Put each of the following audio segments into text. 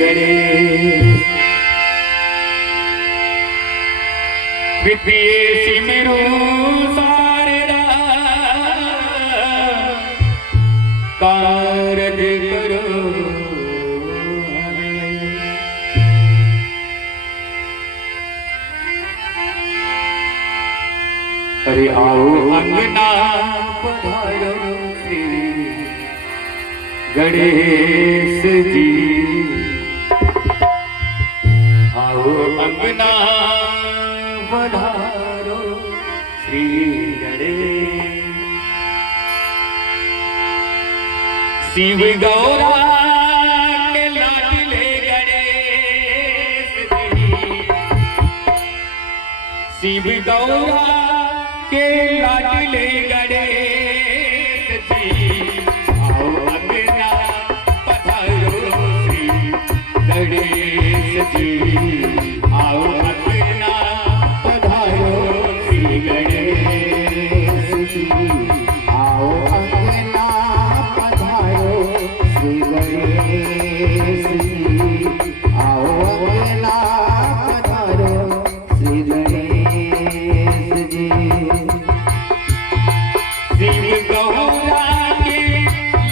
गणे विद्ये सिमरू सारे कारज करो अरे आओ अंगना पधारो श्री गणेश जी आओ अंगना पधारो श्री गणेश शिव गौरा के लाडले गणेश जी शिव गौरा के लाडले गणेश जी आओ अंगना पधारो श्री गणेश जी आओ अंगना पधारो श्री गणेश जी आओ अंगना पधारो श्री गणेश जी आओ अंगना पधारो श्री गणेश जी शिव गौरा के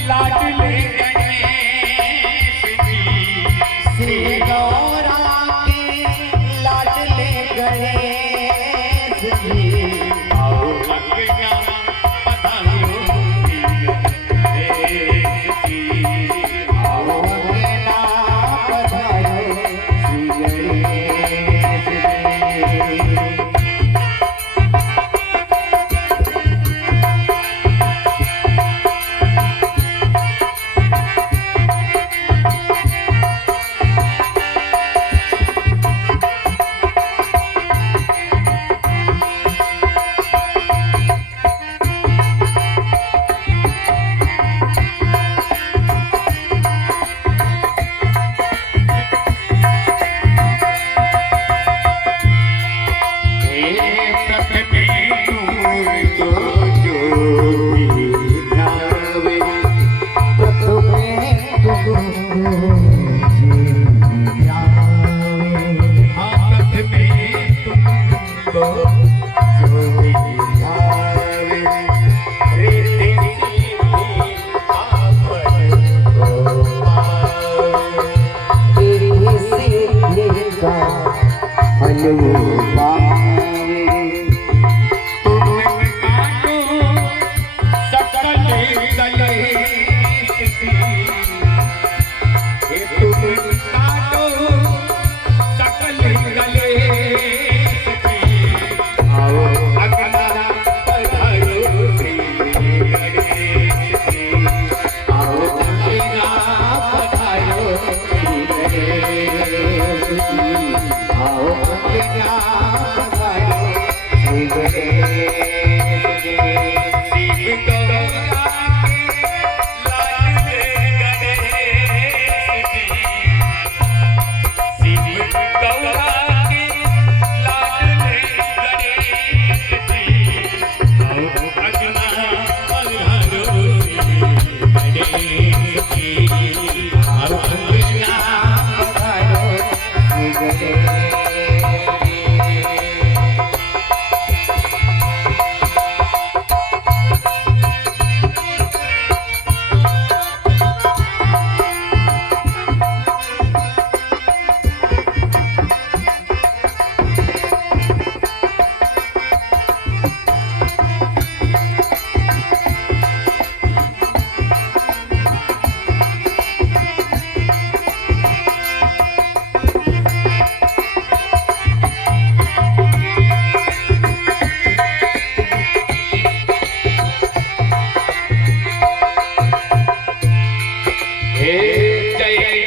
लाडले गणेश जी श्री गौरा के लाडले गणेश जी आओ अंगना पधारो श्री गणेश जी आओ अंगना पधारो श्री गणेश जी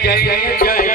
जय जय जय